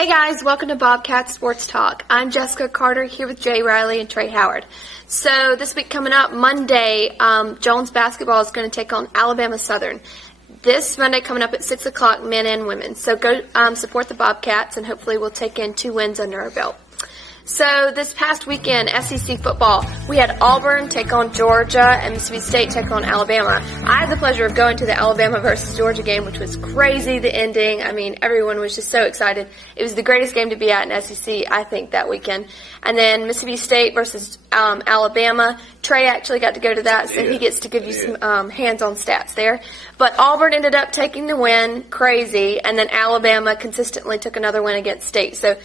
Hey guys, welcome to Bobcat Sports Talk. I'm Jessica Carter here with Jay Riley and Trey Howard. So this week coming up, Monday, Jones basketball is going to take on Alabama Southern. This Monday coming up at 6 o'clock, men and women. So go support the Bobcats and hopefully we'll take in 2 wins under our belt. So this past weekend, SEC football, we had Auburn take on Georgia and Mississippi State take on Alabama. I had the pleasure of going to the Alabama versus Georgia game, which was crazy, the ending. I mean, everyone was just so excited. It was the greatest game to be at in SEC, I think, that weekend. And then Mississippi State versus Alabama. Trey actually got to go to that, so he gets to give you some hands-on stats there. But Auburn ended up taking the win, crazy, and then Alabama consistently took another win against State. So,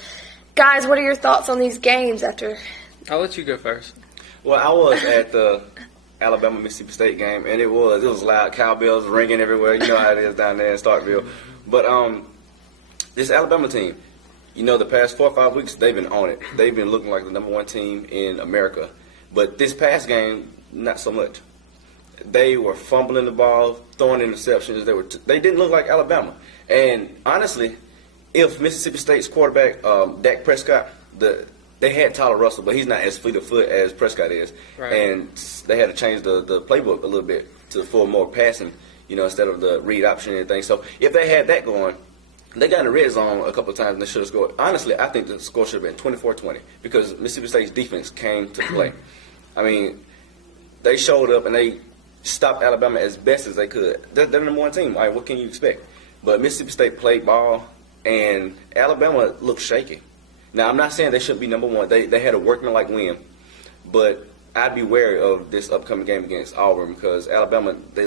guys, what are your thoughts on these games after? I'll let you go first. Well, I was at the Alabama-Mississippi State game, and it was loud. Cowbells ringing everywhere. You know how it is down there in Starkville. But this Alabama team, the past 4 or 5 weeks, they've been on it. They've been looking like the number one team in America. But this past game, not so much. They were fumbling the ball, throwing interceptions. They didn't look like Alabama. And honestly, if Mississippi State's quarterback, Dak Prescott, they had Tyler Russell, but he's not as fleet of foot as Prescott is. Right. And they had to change the playbook a little bit for more passing, instead of the read option and everything. So if they had that going, they got in the red zone a couple of times and they should have scored. Honestly, I think the score should have been 24-20 because Mississippi State's defense came to play. I mean, they showed up and they stopped Alabama as best as they could. They're the number one team. All right, what can you expect? But Mississippi State played ball. And Alabama looked shaky. Now, I'm not saying they shouldn't be number one. They had a workmanlike win. But I'd be wary of this upcoming game against Auburn because Alabama, they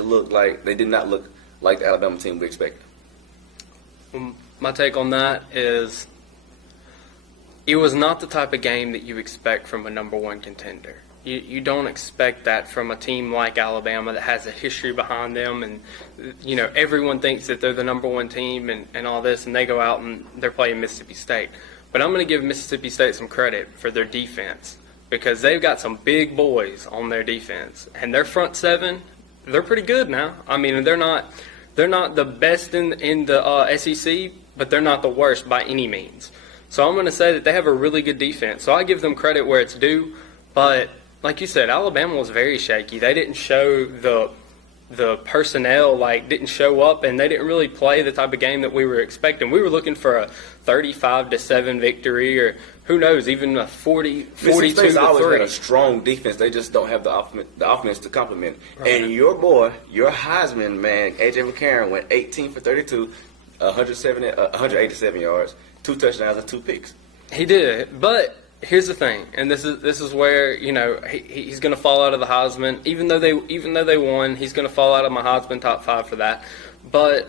did not look like the Alabama team we expected. My take on that is it was not the type of game that you expect from a number one contender. You don't expect that from a team like Alabama that has a history behind them and, everyone thinks that they're the number one team and all this, and they go out and they're playing Mississippi State. But I'm going to give Mississippi State some credit for their defense because they've got some big boys on their defense. And their front seven, they're pretty good now. I mean, they're not the best in the SEC, but they're not the worst by any means. So I'm going to say that they have a really good defense. So I give them credit where it's due, but like you said, Alabama was very shaky. They didn't show the personnel, didn't show up, and they didn't really play the type of game that we were expecting. We were looking for a 35-7 victory, or who knows, even a 42-3. Always had a strong defense. They just don't have the offense to complement. Right. And your boy, your Heisman man, A.J. McCarron, went 18 for 32, 187 yards, 2 touchdowns, and 2 picks. He did, but here's the thing, and this is where he's going to fall out of the Heisman. Even though they won, he's going to fall out of my Heisman top 5 for that. But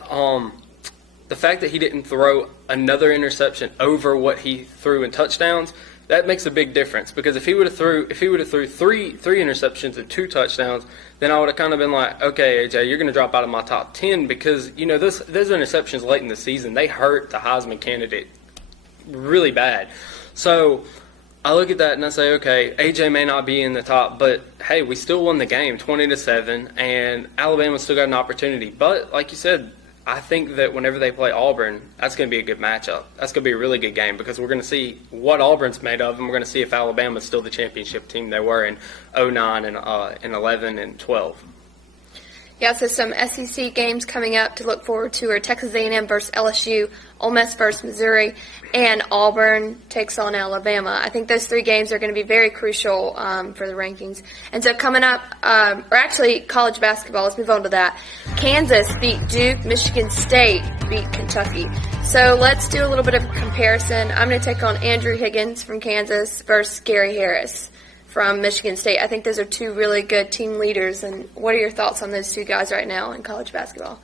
the fact that he didn't throw another interception over what he threw in touchdowns, that makes a big difference. Because if he would have threw three interceptions and 2 touchdowns, then I would have kind of been like, okay, AJ, you're going to drop out of my top 10 because those interceptions late in the season, they hurt the Heisman candidate really bad. So I look at that and I say, okay, AJ may not be in the top, but hey, we still won the game 20-7, and Alabama still got an opportunity. But like you said, I think that whenever they play Auburn, that's going to be a good matchup. That's going to be a really good game because we're going to see what Auburn's made of, and we're going to see if Alabama's still the championship team they were in 09 and 11 and 12. Yeah, so some SEC games coming up to look forward to are Texas A&M versus LSU, Ole Miss versus Missouri, and Auburn takes on Alabama. I think those 3 games are going to be very crucial for the rankings. And so coming up, or actually college basketball, let's move on to that. Kansas beat Duke, Michigan State beat Kentucky. So let's do a little bit of a comparison. I'm going to take on Andrew Higgins from Kansas versus Gary Harris from Michigan State. I think those are 2 really good team leaders. And what are your thoughts on those 2 guys right now in college basketball?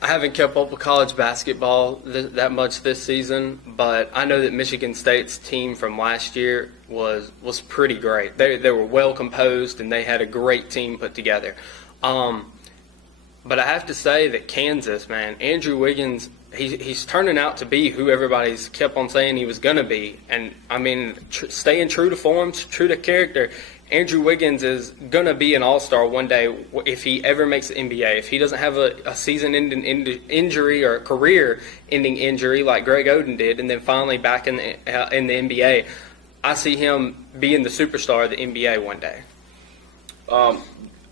I haven't kept up with college basketball that much this season, but I know that Michigan State's team from last year was pretty great. They were well composed and they had a great team put together. But I have to say that Kansas, man, Andrew Wiggins, he's turning out to be who everybody's kept on saying he was going to be. And, I mean, staying true to form, true to character, Andrew Wiggins is going to be an all-star one day if he ever makes the NBA. If he doesn't have a season-ending injury or a career-ending injury like Greg Oden did, and then finally back in the NBA, I see him being the superstar of the NBA one day.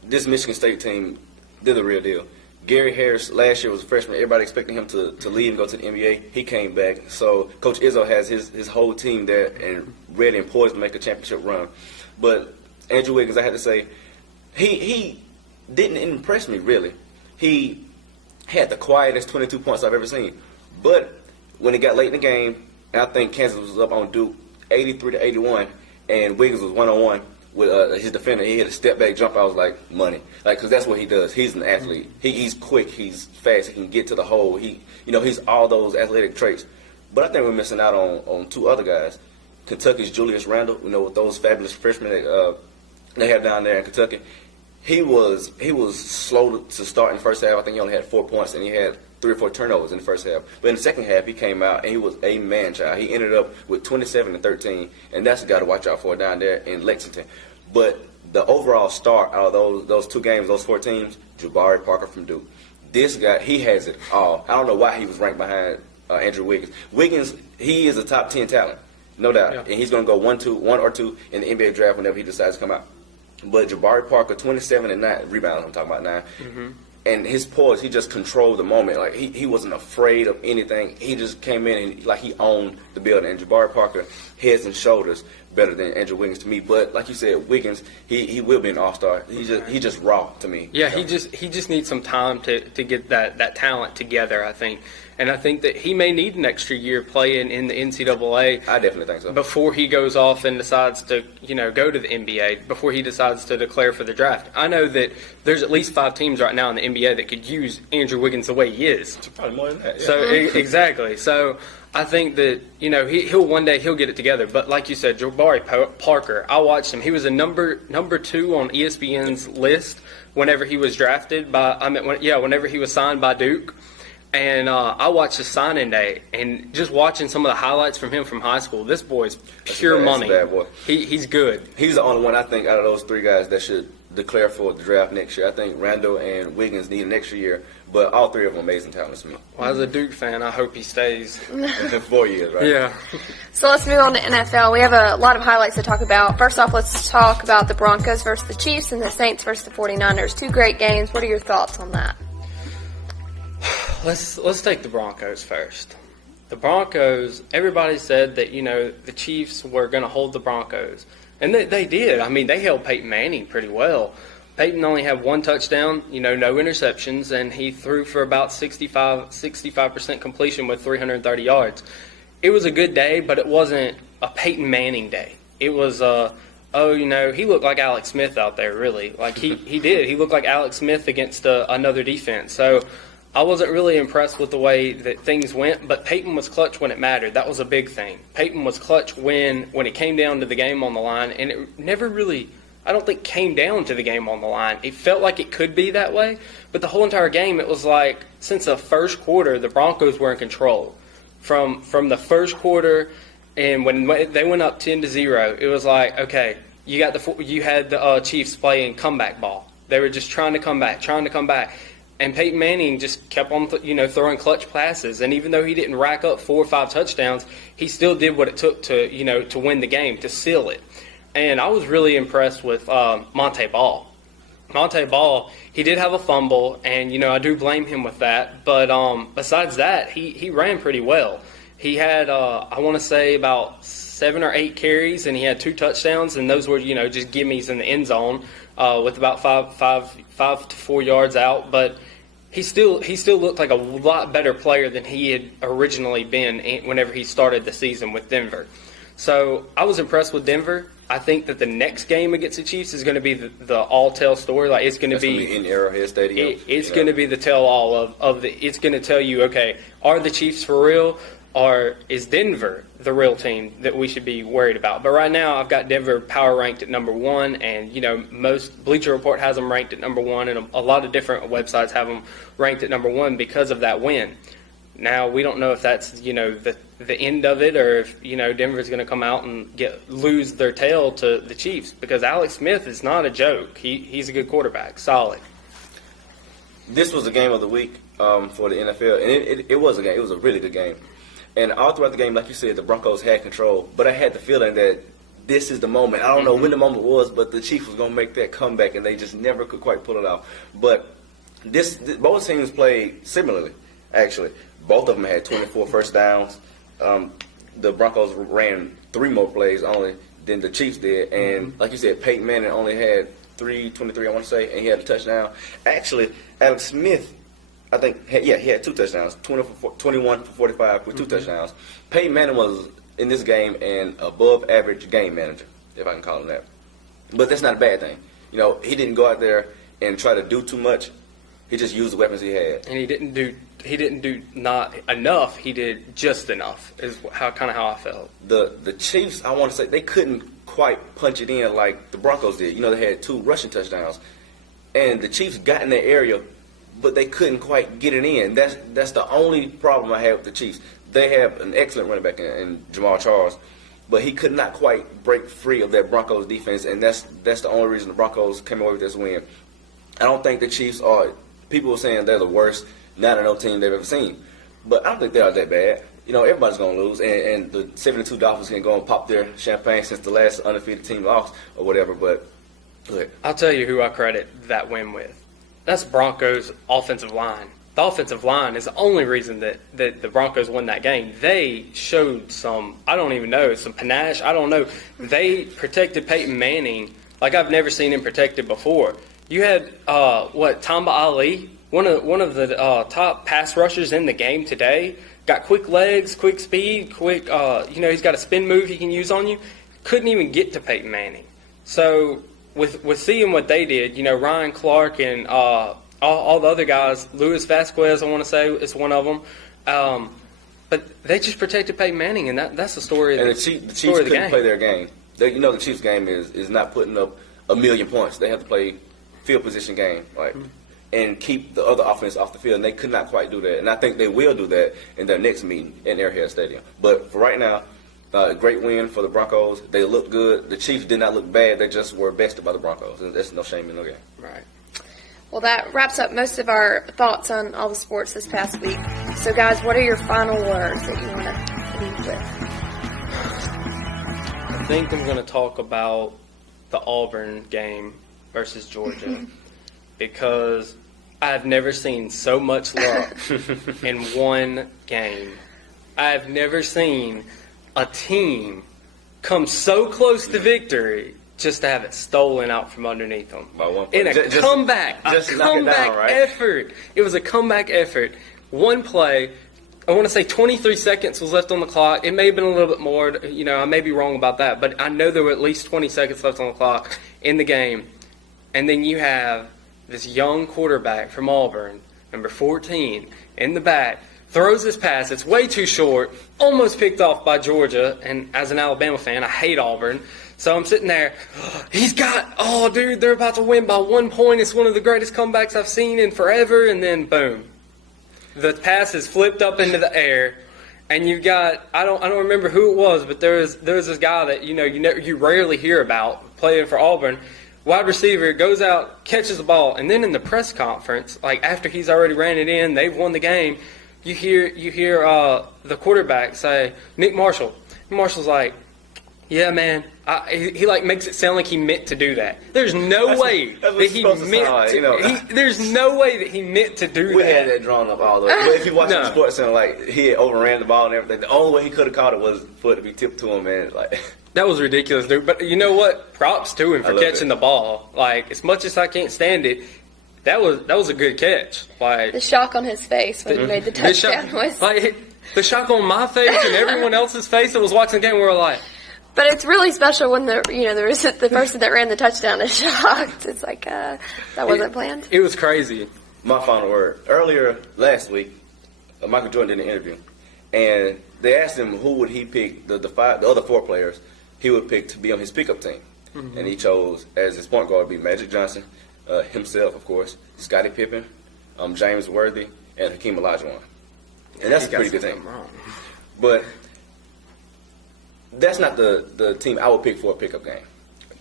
This Michigan State team, they're the real deal. Gary Harris last year was a freshman. Everybody expecting him to leave and go to the NBA. He came back. So Coach Izzo has his whole team there and ready and poised to make a championship run. But Andrew Wiggins, I had to say, he didn't impress me, really. He had the quietest 22 points I've ever seen. But when it got late in the game, and I think Kansas was up on Duke 83-81, and Wiggins was one-on-one with his defender. He hit a step-back jump. I was like, money. Because that's what he does. He's an athlete. He's quick. He's fast. He can get to the hole. He's all those athletic traits. But I think we're missing out on two other guys. Kentucky's Julius Randle, with those fabulous freshmen that they have down there in Kentucky. He was slow to start in the first half. I think he only had 4 points, and he had 3 or 4 turnovers in the first half. But in the second half, he came out, and he was a man-child. He ended up with 27 and 13, and that's a guy to watch out for down there in Lexington. But the overall star out of those 2 games, those 4 teams, Jabari Parker from Duke. This guy, he has it all. I don't know why he was ranked behind Andrew Wiggins. Wiggins, he is a top 10 talent, no doubt. Yeah. And he's going to go 1 or 2 in the NBA draft whenever he decides to come out. But Jabari Parker, 27 and 9 rebounds. I'm talking about 9. Mm-hmm. And his poise, he just controlled the moment. Like he wasn't afraid of anything. He just came in and he owned the building. And Jabari Parker, heads and shoulders better than Andrew Wiggins to me. But like you said, Wiggins, he will be an all-star. He just raw to me. Yeah, he just needs some time to get that talent together, I think. And I think that he may need an extra year playing in the NCAA. I definitely think so. Before he goes off and decides to, go to the NBA, before he decides to declare for the draft. I know that there's at least 5 teams right now in the NBA that could use Andrew Wiggins the way he is. Probably more than that. Yeah. So exactly. So I think that he'll one day he'll get it together. But like you said, Jabari Parker, I watched him. He was a number 2 on ESPN's list whenever he was drafted whenever he was signed by Duke. And I watched his signing day, and just watching some of the highlights from him from high school, this boy's pure money. That's a bad boy. He's good. He's the only one I think out of those 3 guys that should declare for the draft next year. I think Randall and Wiggins need an extra year, but all 3 of them amazing talents to me. Well, as a Duke fan, I hope he stays. 4 years, right? Yeah. So let's move on to NFL. We have a lot of highlights to talk about. First off, let's talk about the Broncos versus the Chiefs and the Saints versus the 49ers. 2 great games. What are your thoughts on that? Let's take the Broncos first. The Broncos, everybody said that, the Chiefs were going to hold the Broncos. And they did. I mean, they held Peyton Manning pretty well. Peyton only had 1 touchdown, no interceptions, and he threw for about 65% completion with 330 yards. It was a good day, but it wasn't a Peyton Manning day. It was, he looked like Alex Smith out there, really. Like, he did. He looked like Alex Smith against another defense. So I wasn't really impressed with the way that things went, but Peyton was clutch when it mattered. That was a big thing. Peyton was clutch when it came down to the game on the line, and it never really, I don't think, came down to the game on the line. It felt like it could be that way, but the whole entire game, it was like, since the first quarter, the Broncos were in control. From the first quarter, and when they went up 10-0, it was like, okay, you had the Chiefs playing comeback ball. They were just trying to come back. And Peyton Manning just kept on, throwing clutch passes. And even though he didn't rack up 4 or 5 touchdowns, he still did what it took to win the game, to seal it. And I was really impressed with Monte Ball. Monte Ball, he did have a fumble, and, I do blame him with that. But besides that, he ran pretty well. He had, I want to say, about 7 or 8 carries, and he had 2 touchdowns, and those were, just gimmies in the end zone with about 5 to 4 yards out. But he still looked like a lot better player than he had originally been whenever he started the season with Denver. So I was impressed with Denver. I think that the next game against the Chiefs is going to be the all-tell story. Like, it's going to be in Arrowhead Stadium. It's going to be the tell-all of the. It's going to tell you, okay, are the Chiefs for real, or is Denver the real team that we should be worried about? But right now, I've got Denver power ranked at number 1, and most Bleacher Report has them ranked at number 1, and a lot of different websites have them ranked at number 1 because of that win. Now, we don't know if that's, the end of it, or if, Denver's going to come out and lose their tail to the Chiefs, because Alex Smith is not a joke. He's a good quarterback, solid. This was the game of the week for the NFL, and it was a game. It was a really good game. And all throughout the game, like you said, the Broncos had control, but I had the feeling that this is the moment. I don't know when the moment was, but the Chiefs was going to make that comeback, and they just never could quite pull it off. But both teams played similarly, actually. Both of them had 24 first downs. The Broncos ran 3 more plays only than the Chiefs did. And like you said, Peyton Manning only had 323, I want to say, and he had a touchdown. Actually, Alex Smith, I think, he had 2 touchdowns, 21 for 45 with 2 touchdowns. Peyton Manning was, in this game, an above-average game manager, if I can call him that. But that's not a bad thing. He didn't go out there and try to do too much. He just used the weapons he had. And he didn't do not enough. He did just enough. Is how I felt. The Chiefs, I want to say, they couldn't quite punch it in like the Broncos did. They had 2 rushing touchdowns, and the Chiefs got in that area, but they couldn't quite get it in. That's the only problem I have with the Chiefs. They have an excellent running back in Jamal Charles, but he could not quite break free of that Broncos defense, and that's the only reason the Broncos came away with this win. I don't think the Chiefs are. People were saying they're the worst 9-0 team they've ever seen. But I don't think they are that bad. Everybody's going to lose. And the 72 Dolphins can go and pop their champagne since the last undefeated team lost or whatever. But go ahead. I'll tell you who I credit that win with. That's Broncos' offensive line. The offensive line is the only reason that the Broncos won that game. They showed some panache. I don't know. They protected Peyton Manning like I've never seen him protected before. You had, Tamba Ali, one of the top pass rushers in the game today. Got quick legs, quick speed, he's got a spin move he can use on you. Couldn't even get to Peyton Manning. So with seeing what they did, Ryan Clark and all the other guys, Luis Vasquez, I want to say, is one of them. But they just protected Peyton Manning, and that's the story. And the Chiefs couldn't play their game. The Chiefs' game is not putting up 1,000,000 points. They have to play field position game, and keep the other offense off the field. And they could not quite do that. And I think they will do that in their next meeting in Arrowhead Stadium. But for right now, a great win for the Broncos. They looked good. The Chiefs did not look bad. They just were bested by the Broncos. And there's no shame in the game. Right. Well, that wraps up most of our thoughts on all the sports this past week. So, guys, what are your final words that you want to leave with? I think I'm going to talk about the Auburn game versus Georgia because I've never seen so much luck in one game. I've never seen a team come so close to victory just to have it stolen out from underneath them. In a comeback effort. It was a comeback effort. One play, I want to say 23 seconds was left on the clock. It may have been a little bit more. I may be wrong about that, but I know there were at least 20 seconds left on the clock in the game. And then you have this young quarterback from Auburn, number 14, in the back, throws this pass. It's way too short, almost picked off by Georgia. And as an Alabama fan, I hate Auburn. So I'm sitting there, they're about to win by 1 point. It's one of the greatest comebacks I've seen in forever. And then, boom, the pass is flipped up into the air. And you've got, I don't remember who it was, but there was this guy that, you rarely hear about playing for Auburn. Wide receiver goes out, catches the ball, and then in the press conference, like after he's already ran it in, they've won the game, you hear the quarterback say, Nick Marshall. Marshall's like, yeah, man. He makes it sound like he meant to do that. There's no way that he meant to. There's no way that he meant to do that. We had that drawn up all the way. But if you watch the Sports Center, he had overran the ball and everything. The only way he could have caught it was for it to be tipped to him, man. That was ridiculous, dude. But you know what? Props to him for catching the ball. As much as I can't stand it, that was a good catch. The shock on his face when he made the touchdown was the shock on my face and everyone else's face that was watching the game. We were like. But it's really special when the person that ran the touchdown is shocked. It's like that wasn't planned. It was crazy. My final word. Earlier last week, Michael Jordan did an interview, and they asked him who would he pick the other 4 players he would pick to be on his pickup team, and he chose as his point guard to be Magic Johnson, himself of course, Scottie Pippen, James Worthy, and Hakeem Olajuwon. And that's You a pretty got good thing. something wrong. But that's not the team I would pick for a pickup game.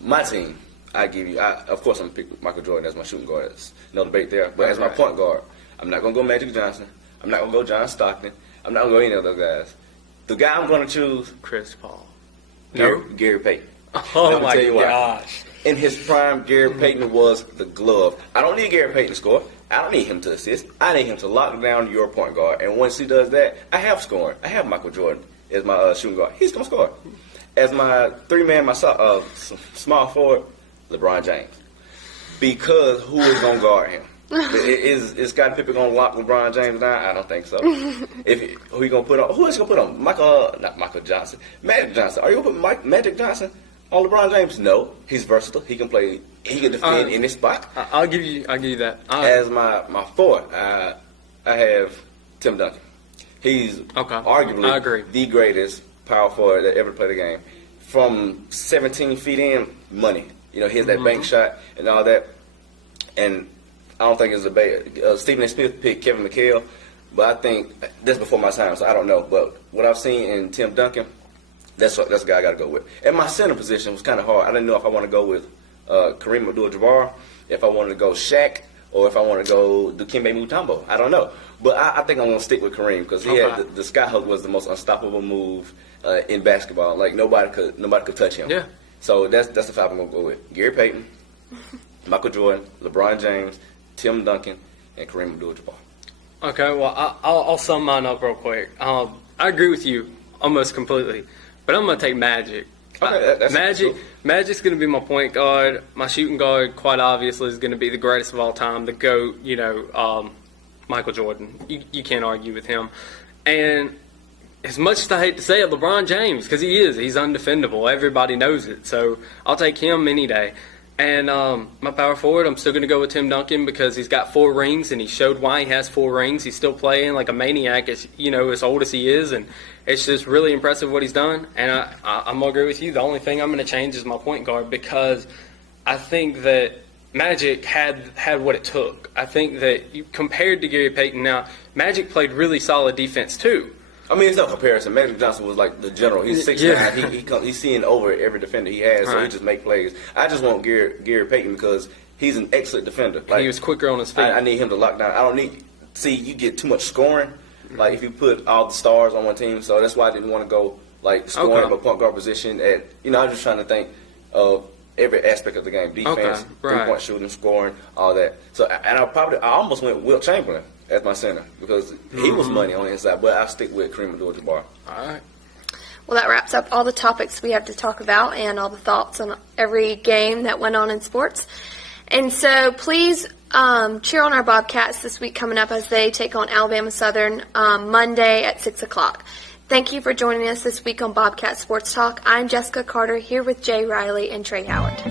My team, of course, I'm going to pick Michael Jordan as my shooting guard. There's no debate there. But as my point guard, I'm not going to go Magic Johnson. I'm not going to go John Stockton. I'm not going to go any of those guys. The guy I'm going to choose, Chris Paul. Gary Payton. Oh, Let me my tell you why. gosh. In his prime, Gary Payton was the glove. I don't need Gary Payton to score. I don't need him to assist. I need him to lock down your point guard. And once he does that, I have scoring. I have Michael Jordan as my shooting guard. He's going to score. As my three-man, my small forward, LeBron James. Because who is going to guard him? Is Scottie Pippen going to lock LeBron James down? I don't think so. Who he going to put on? Who is going to put on? Not Michael Johnson. Magic Johnson. Are you going to put Magic Johnson on LeBron James? No. He's versatile. He can play. He can defend any spot. I'll give you that. As my forward, I have Tim Duncan. He's arguably the greatest power forward that ever played the game. From 17 feet in, money. He has that bank shot and all that. And I don't think it's a debate. Stephen A. Smith picked Kevin McHale, but I think that's before my time, so I don't know. But what I've seen in Tim Duncan, that's the guy I got to go with. And my center position was kind of hard. I didn't know if I want to go with Kareem Abdul-Jabbar, if I wanted to go Shaq, or if I want to go Dikembe Mutombo. I don't know. But I think I'm going to stick with Kareem because he had the skyhook was the most unstoppable move in basketball. Like nobody could touch him. Yeah. So that's the five I'm going to go with. Gary Payton, Michael Jordan, LeBron James, Tim Duncan, and Kareem Abdul-Jabbar. Okay, well, I'll sum mine up real quick. I agree with you almost completely, but I'm going to take Magic. Okay, that's Magic's going to be my point guard. My shooting guard, quite obviously, is going to be the greatest of all time, the GOAT, Michael Jordan. You can't argue with him. And as much as I hate to say it, LeBron James, because he's undefendable. Everybody knows it. So I'll take him any day. And my power forward, I'm still going to go with Tim Duncan because he's got 4 rings, and he showed why he has 4 rings. He's still playing like a maniac, as old as he is, and it's just really impressive what he's done. And I'm going to agree with you. The only thing I'm going to change is my point guard because I think that Magic had what it took. I think that compared to Gary Payton now, Magic played really solid defense too. I mean, it's no comparison. Magic Johnson was like the general. He's 6'9". He's seeing over every defender he has, so he just make plays. I just want Gary Payton because he's an excellent defender. Like, he was quicker on his feet. I need him to lock down. I don't need. See, you get too much scoring. Like if you put all the stars on one team, so that's why I didn't want to go like scoring but point guard position. I'm just trying to think of every aspect of the game: defense, 3-point shooting, scoring, all that. So, and I almost went Wilt Chamberlain as my center because he was money on the inside, but I'll stick with Kareem Abdul-Jabbar. All right. Well, that wraps up all the topics we have to talk about and all the thoughts on every game that went on in sports. And so please cheer on our Bobcats this week coming up as they take on Alabama Southern Monday at 6 o'clock. Thank you for joining us this week on Bobcat Sports Talk. I'm Jessica Carter here with Jay Riley and Trey Howard.